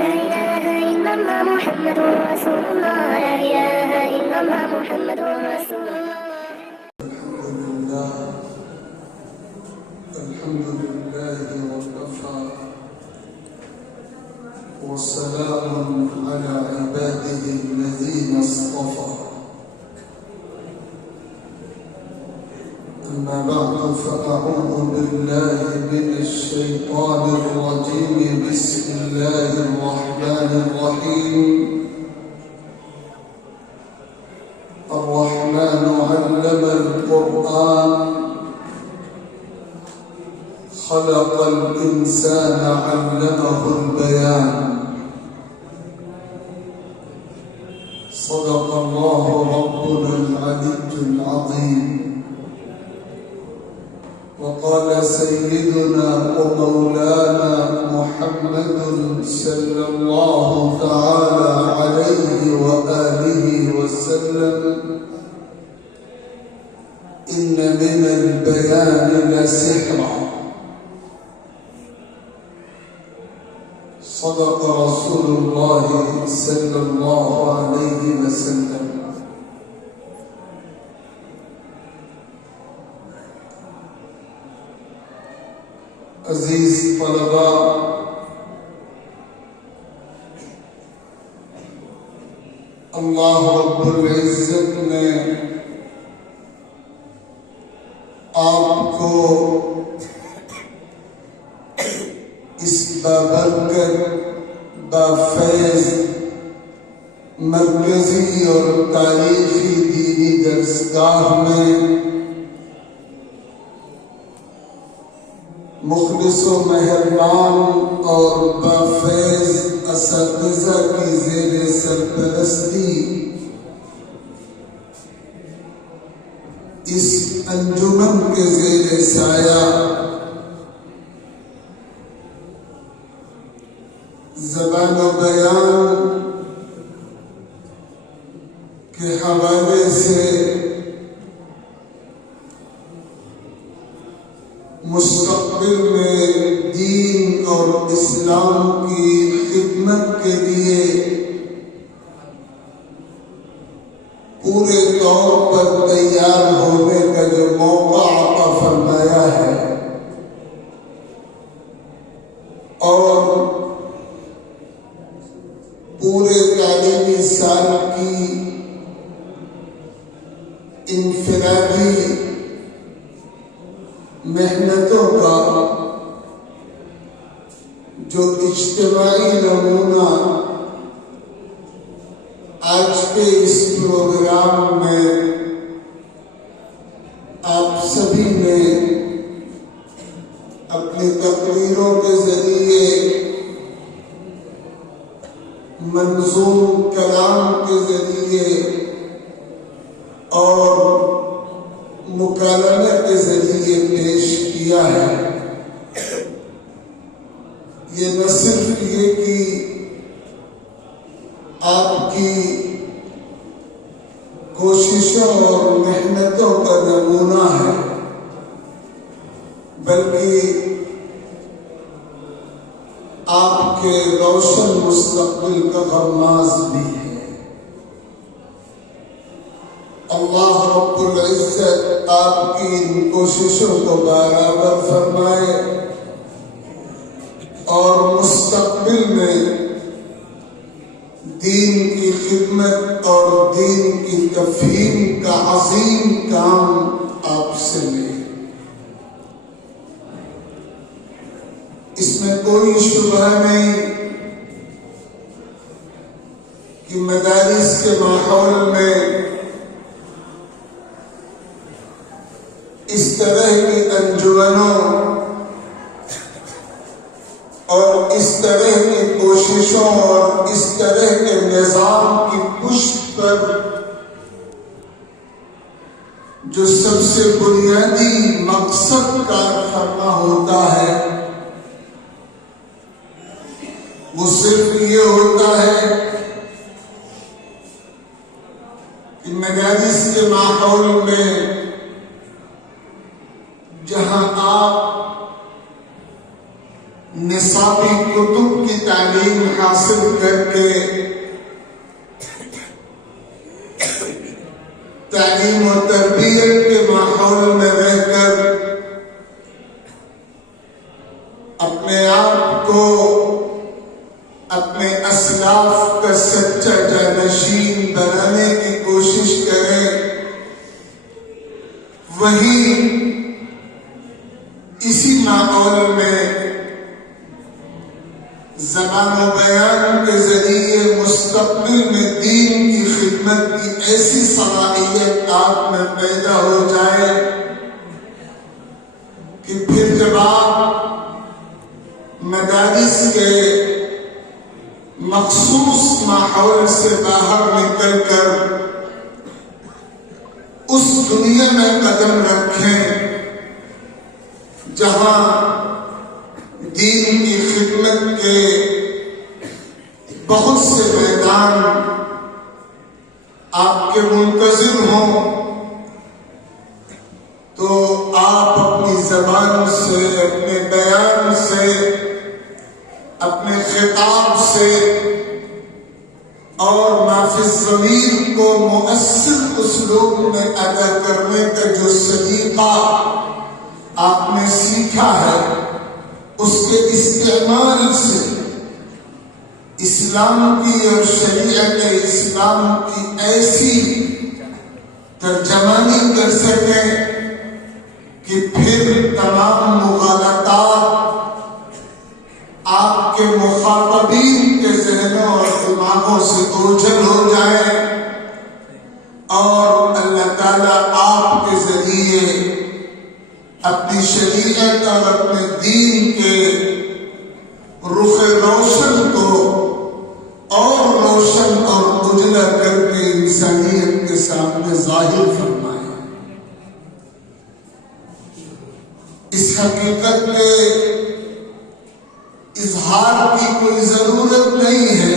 لا إله إلا الله محمد رسول الله لا إله إلا الله محمد رسول الله. الحمد لله وكفى وسلام على عباده الذين اصطفى. أما بعد فأعوذ بالله من الشيطان الرجيم. بسم الله الرحمن الرحيم. الرحمن علم القرآن خلق الإنسان علمه البيان. صدق الله ربنا العلي العظيم. وقال سيدنا ومولانا محمد صلى الله تعالى عليه وآله وسلم: إن من البيان لسحرا. صدق رسول الله صلى الله عليه وسلم. عزیز طلباء، اللہ رب العزت نے آپ کو اس بابرکت بافیض مرکزی اور تاریخی دینی درسگاہ میں مخلص و مہربان اور بافیض اساتذہ کی زیر سرپرستی اس انجمن کے زیر سایہ زبان و بیان کے حوالے سے مستقبل میں دین اور اسلام کی خدمت کے لیے پورے طور پر تیار ہونے کا جو موقع عطا فرمایا ہے، اور پورے تعلیمی سال کی انفرادی محنتوں کا جو اجتماعی نمونہ آج کے اس پروگرام میں آپ سبھی نے اپنی تقریروں کے ذریعے، منظوم کلام کے ذریعے اور مکالمے کے ذریعے پیش کیا ہے، یہ نہ صرف یہ کہ آپ کی کوششوں اور محنتوں کا نمونہ ہے، بلکہ آپ کے روشن مستقبل کا غماز بھی ہے۔ اللہ رب العزت آپ کی ان کوششوں کو برابر فرمائے اور مستقبل میں دین کی خدمت اور دین کی تفہیم کا عظیم کام آپ سے لے۔ اس میں کوئی شبہ نہیں کہ مدارس کے ماحول میں اس طرح کی انجمنوں اور اس طرح کی کوششوں اور اس طرح کے نظام کی پشت پر جو سب سے بنیادی مقصد کار فرما ہوتا ہے، وہ صرف یہ ہوتا ہے کہ مدارس کے ماحول میں جہاں آپ نصابی کتب کی تعلیم حاصل کر کے تعلیم و تربیت کے ماحول میں رہ کر اپنے آپ کو اپنے اسلاف کا سچا جانشین بنانے کی کوشش کریں، وہی اسی ماحول میں زبان و بیان کے ذریعے مستقبل میں دین کی خدمت کی ایسی صلاحیت آپ میں پیدا ہو جائے کہ پھر جب آپ مدارس کے مخصوص ماحول سے باہر نکل کر اس دنیا میں قدم رکھیں جہاں دین کی خدمت کے بہت سے میدان آپ کے منتظر ہوں، تو آپ اپنی زبان سے، اپنے بیان سے، اپنے خطاب سے اور ما فی الضمیر کو مؤثر اسلوب میں ادا کرنے کا جو سلیقہ آپ نے سیکھا ہے، اس کے استعمال سے اسلام کی اور شریعت اسلام کی ایسی ترجمانی کر سکیں کہ پھر تمام مغالطات آپ کے مخاطبین کے ذہنوں اور دماغوں سے اوجھل ہو جائیں اور اللہ تعالیٰ آپ کے ذریعے اپنی شریعت اور اپنے دین کے رخ روشن کو اور روشن اور اجلا کر کے انسانیت کے سامنے ظاہر فرمائے۔ اس حقیقت کے اظہار کی کوئی ضرورت نہیں ہے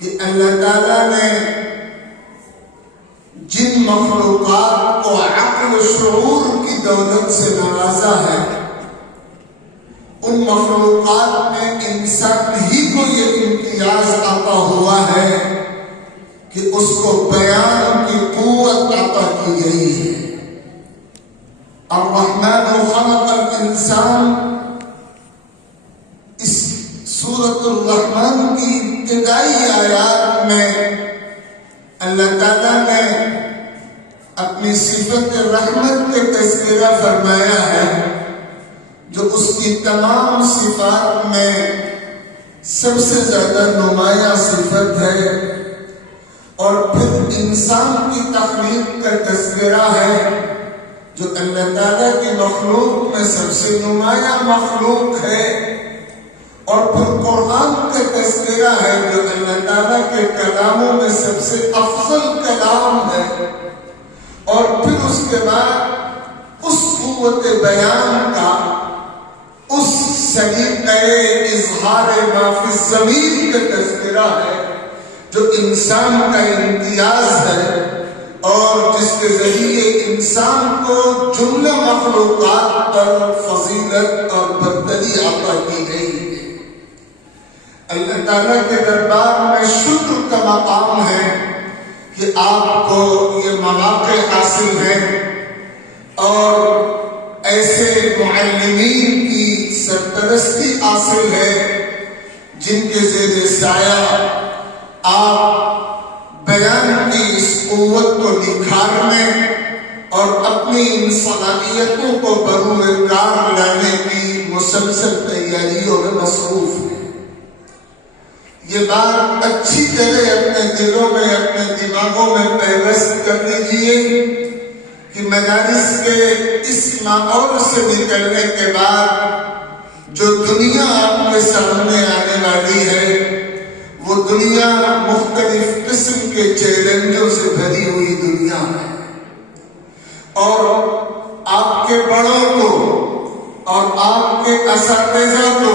کہ اللہ تعالیٰ نے جن مخلوقات کو عقل و شعور کی دولت سے نوازا ہے، ان مخلوقات میں انسان ہی کو یہ امتیاز عطا ہوا ہے کہ اس کو بیان کی قوت عطا کی گئی ہے۔ الرحمن خلق الانسان، اس سورۃ الرحمن کی ابتدائی آیات میں اللہ تعالیٰ نے اپنی صفت رحمت کا تذکرہ فرمایا ہے، جو اس کی تمام صفات میں سب سے زیادہ نمایاں صفت ہے، اور پھر انسان کی تخلیق کا تذکرہ ہے جو اللہ تعالیٰ کی مخلوق میں سب سے نمایاں مخلوق ہے، اور پھر قرآن کا تذکرہ ہے جو اللہ تعالیٰ کے کلاموں میں سب سے افضل کلام ہے، اور پھر اس کے بعد اس قوت بیان کا، اس سلیقہ اظہار ما فی الضمیر کا تذکرہ ہے جو انسان کا امتیاز ہے، اور جس کے ذریعے انسان کو جملہ مخلوقات پر فضیلت اور برتری عطا کی گئی ہے۔ اللہ تعالیٰ کے دربار میں شکر کا مقام ہے کہ آپ کو یہ مواقع حاصل ہیں، اور ایسے معلمین کی سرپرستی حاصل ہے جن کے زیر سایہ آپ بیان کی اس قوت کو نکھارنے اور اپنی ان صلاحیتوں کو بروئے کار لانے کی مسلسل تیاریوں میں مصروف ہیں۔ یہ بات اچھی طرح اپنے دلوں میں، اپنے دماغوں میں پیوست کر لیجئے کہ مدارس کے اس ماحول سے نکلنے کے بعد جو دنیا آپ کے سامنے آنے والی ہے، وہ دنیا مختلف قسم کے چیلنجوں سے بھری ہوئی دنیا ہے، اور آپ کے بڑوں کو اور آپ کے اساتذہ کو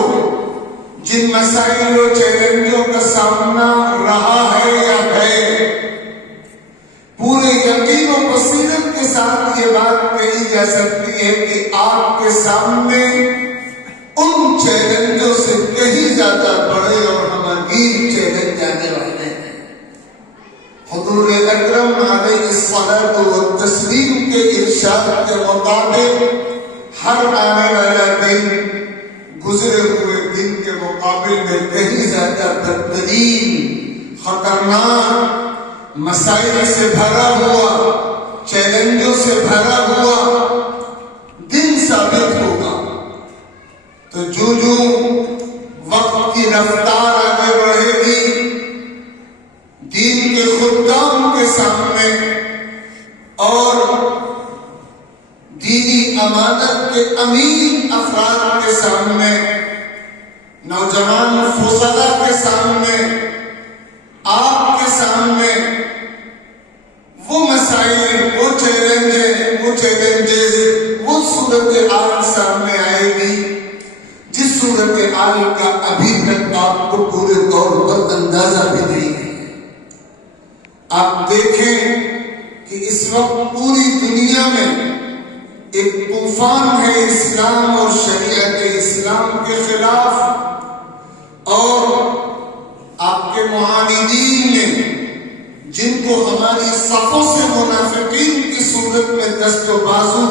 جن مسائل و چیلنجوں کا سامنا رہا ہے یا ہے، پورے یقین و بصیرت کے ساتھ یہ بات کہی جا سکتی ہے کہ آپ کے سامنے ان چیلنجوں سے کہیں زیادہ بڑے الصلاۃ والتسلیم کے ارشاد کے مطابق ہر آنے والا دن گزرے ہوئے دن کے مقابل میں کہیں زیادہ بدترین، خطرناک، مسائل سے بھرا ہوا، چیلنجوں سے بھرا ہوا دن ثابت ہوگا۔ تو جو وقت کی رفتار آگے بڑھے گی، دین کے خدام کے سامنے اور دینی امانت کے امین افراد کے سامنے، نوجوان فضلاء کے سامنے، آپ کے سامنے وہ مسائل، وہ چیلنجز، وہ صورتحال سامنے آئے گی جس صورتحال کا ابھی تک آپ کو پورے طور پر اندازہ بھی نہیں ہے۔ آپ دیکھیں کہ اس وقت پوری دنیا میں ایک طوفان ہے اسلام اور شریعت اسلام کے خلاف، اور آپ کے معاندین نے، جن کو ہماری صفوں سے منافقین کی صورت میں دست و بازو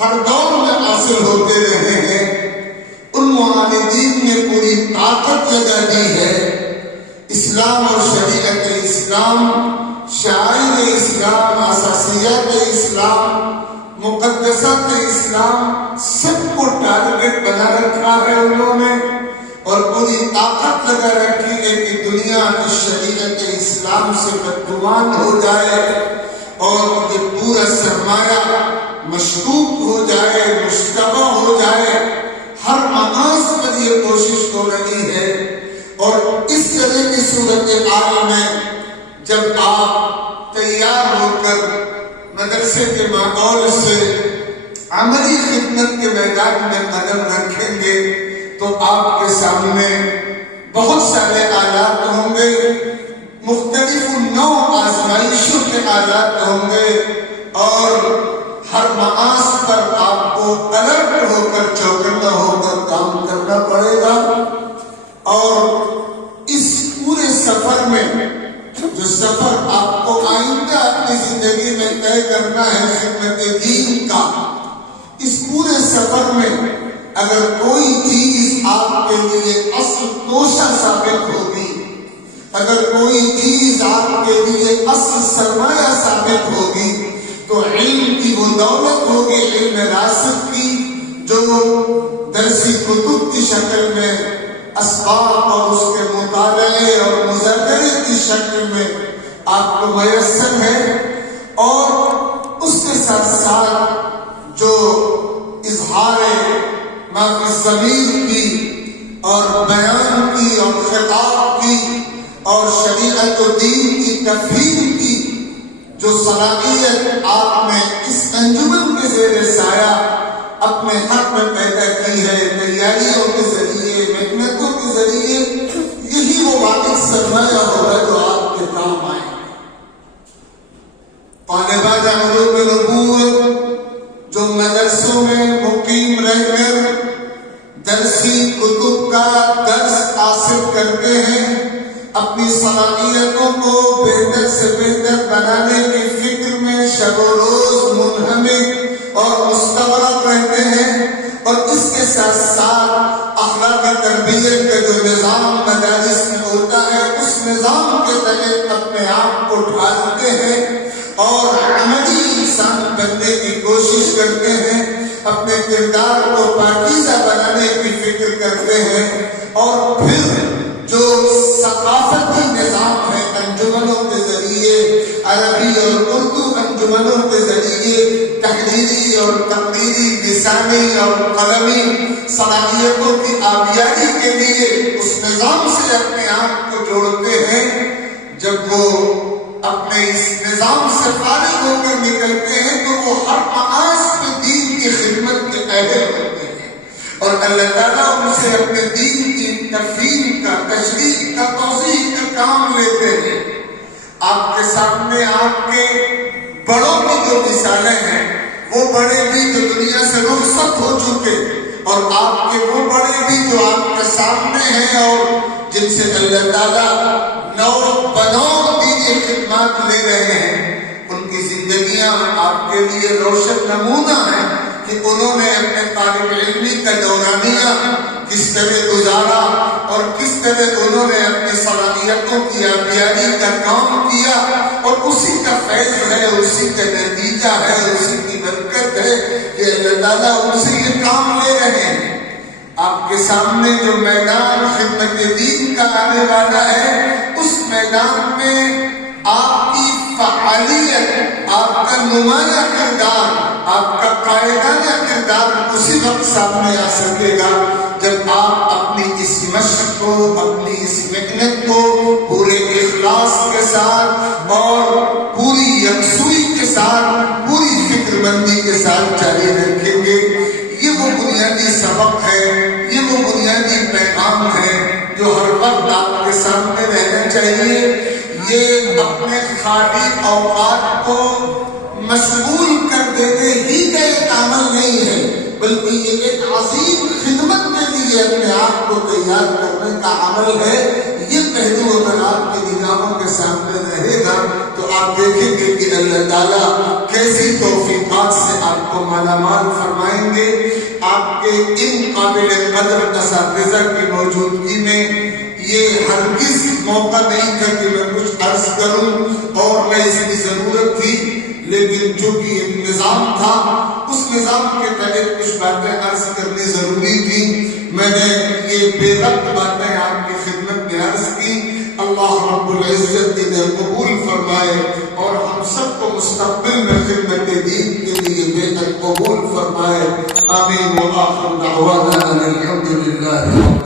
ہر دور میں حاصل ہوتے رہے ہیں، ان معاندین نے پوری طاقت لگا دی ہے اسلام اور شریعت اسلام، شعائر اسلام، اساسیات اسلام، مقدسات اسلام، سب کو ٹارگٹ بنا رکھا ہے انہوں نے، اور پوری طاقت لگا رکھی ہے کہ دنیا کی شریعت اسلام سے بدگمان ہو جائے اور یہ پورا سرمایہ مشکوک ہو جائے، مشتبہ ہو جائے۔ ہر مقاصد پر یہ کوشش ہو رہی ہے، اور اس طرح کی صورتحال میں جب آپ تیار ہو کر مدرسے کے ماحول سے عملی خدمت کے میدان میں قدم رکھیں گے تو آپ کے سامنے بہت سارے آلات ہوں گے، مختلف نوع آزمائشوں کے آلات ہوں گے، اور ہر معاش پر آپ کو الرٹ ہو کر، چوکنا ہو کر کام کرنا پڑے گا۔ اور اس پورے سفر میں جو سفر آپ کو آئندہ اپنی زندگی میں طے کرنا ہے خدمت دین کا، اس پورے سفر میں اگر کوئی چیز آپ کے لیے اصل توشہ ثابت ہوگی، اگر کوئی چیز آپ کے لیے اصل سرمایہ ثابت ہوگی، تو علم کی وہ دولت ہوگی، علم راسخ کی، جو درسی کتب کی شکل میں، اسباق اور اس کے مطالعے اور مذاکرے کی شکل میں آپ کو میسر ہے، اور اس کے ساتھ ساتھ جو اظہار ما فی الضمیر کی اور بیان کی اور خطاب کی اور شریعت و دین کی تفہیم کی جو صلاحیت آپ نے اس انجمن کے زیر سایہ اپنے حق میں پیدا کی ہے، تیاریوں کے ذریعے، محنتوں کے ذریعے، یہی وہ واقعی سرمایہ ہوگا جو آپ کے کام آئے۔ طالبان علوم نبوت جو مدرسوں میں مقیم رہ کر درسی کتب کا درس حاصل کرتے ہیں، اپنی صلاحیتوں کو بہتر سے بہتر بنانے کی فکر میں شب و روز منہمک اور مستغرق رہتے ہیں، اور اس کے ساتھ ساتھ اخلاق تربیت کا جو نظام مدارس میں ہوتا ہے، اس نظام کے تحت اپنے آپ کو ڈھالتے ہیں اور عملی انسان بننے کی کوشش کرتے ہیں، اپنے کردار کو پاکیزہ بنانے کی فکر کرتے ہیں، اور پھر جو ثقافتی نظام ہے انجمنوں کے ذریعے، عربی اور اردو انجمنوں کے ذریعے تحریری اور تقریری، لسانی اور قلمی صلاحیتوں کی آبیاری کے لیے اس نظام سے اپنے آپ کو جوڑتے ہیں۔ جب وہ اپنے اس نظام سے فارغ ہو کر نکلتے ہیں تو وہ ہر معاش پہ دین کی خدمت کے اہل ہوتے ہیں، اور اللہ تعالیٰ ان سے اپنے دین کی تفہیم کا، تشریح کا، توضیح کا کام لیتے ہیں۔ آپ کے سامنے آپ کے بڑوں کی جو مثالیں ہیں، وہ بڑے بھی جو دنیا سے رخصت ہو چکے، اور آپ کے وہ بڑے بھی جو آپ کے سامنے ہیں اور جن سے اللہ تعالیٰ نو بنو دینی خدمات لے رہے ہیں، ان کی زندگی بیٹیاں آپ کے لیے روشن نمونہ ہیں کہ انہوں نے اپنے طالب علمی کا دورانیہ کس طرح گزارا اور کس طرح انہوں نے اپنی صلاحیتوں کی آبیاری کا کام کیا، اور اسی کا فیض ہے، اسی کا نتیجہ ہے، اسی کی برکت ہے کہ اللہ تعالیٰ ان سے یہ کام لے رہے ہیں۔ آپ کے سامنے جو میدان خدمت دین کا آنے والا ہے، اس میدان میں آپ کی فعالیت، آپ کا نمایاں کردار، آپ کا قائدانہ کردار اسی وقت سامنے آ سکے گا جب آپ اپنی اس مشق کو، اپنی اس محنت کو پورے اخلاص کے ساتھ اور پوری یکسوئی کے ساتھ، پوری فکر مندی کے ساتھ جاری رکھیں گے۔ یہ وہ بنیادی سبق ہے، یہ وہ بنیادی پیغام ہے جو ہر وقت آپ کے سامنے رہنا چاہیے۔ یہ اپنے خالی اوقات کو مشغول کر دینے ہی کا ایک عمل نہیں ہے، بلکہ یہ ایک عظیم خدمت کے لیے اپنے آپ کو تیار کرنے کا عمل ہے۔ یہ پہلو اگر آپ کی نگاہوں کے سامنے رہے گا تو آپ دیکھیں گے کہ اللہ تعالیٰ کیسی توفیقات سے آپ کو مالا مال فرمائیں گے۔ آپ کے ان قابل قدر اساتذہ کی موجودگی میں یہ ہرگز موقع نہیں تھا کہ میں کچھ عرض کروں، اور میں اس کی ضرورت تھی، لیکن چونکہ ایک نظام تھا، اس نظام کے تحت کچھ باتیں عرض کرنی ضروری تھی۔ میں نے یہ بے ربط باتیں آپ کی خدمت میں عرض کی۔ اللہ رب العزت انہیں قبول فرمائے اور ہم سب کو مستقبل میں خدمت دین کے لیے بے قبول فرمائے۔ آمین۔ وآخر دعوانا الحمد للہ۔